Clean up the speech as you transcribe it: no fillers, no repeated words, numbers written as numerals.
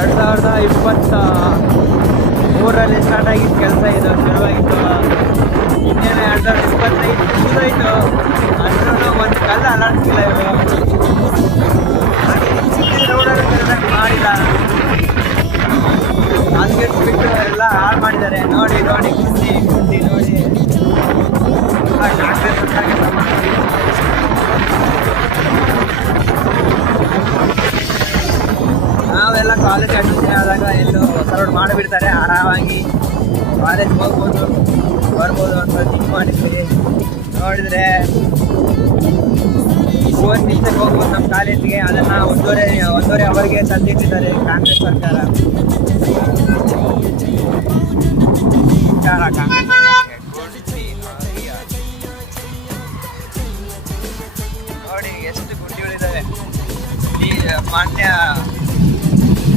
2023 start ಆಗಿದ್ದ ಕೆಲಸ ಇದು ಶುರುವಾಗಿತ್ತು. ಇನ್ನೇನು 2025 ಮುಗಿದೋಯ್ತು. ಅಂದ್ರೂ ಒಂದು ಕಲ್ಲ ಅಲಾಡ್ತಿಲ್ಲ ಇವರು. ರೋಡಲ್ಲಿ ಕರೆಕ್ಟಾಗಿ ಮಾಡಿಲ್ಲ. ಕಾನ್ಕ್ರೀಟ್ ಬಿಟ್ಟು ಎಲ್ಲ ಹಾಳು ಮಾಡಿದ್ದಾರೆ. ನೋಡಿ ನೋಡಿ ಗುಂಡಿ ನೋಡಿ. ನಾವೆಲ್ಲ ಕಾಲೇಜ್ ಅಡ್ಮಿಷನ್ ಆದಾಗ ಎಲ್ಲೋ ಹೊಸ ರೋಡ್ ಮಾಡಿಬಿಡ್ತಾರೆ. ಆರಾಮಾಗಿ ಕಾಲೇಜ್ ಹೋಗ್ಬೋದು ಬರ್ಬೋದು ಅಂತ ಥಿಂಕ್ ಮಾಡಿದ್ವಿ. ನೋಡಿದ್ರೆ 4 ನಿಮಿಷಕ್ಕೆ ಹೋಗ್ಬೋದು ನಮ್ಮ ಕಾಲೇಜಿಗೆ. ಅದನ್ನು ಒಂದೂವರೆ ಅವರಿಗೆ ತಂದಿಟ್ಟಿದ್ದಾರೆ ಕಾಂಗ್ರೆಸ್ ಸರ್ಕಾರ. ನೋಡಿ ಎಷ್ಟು ಗುಂಡಿಗಳಿದ್ದಾವೆ. ಈ ಮಾನ್ಯ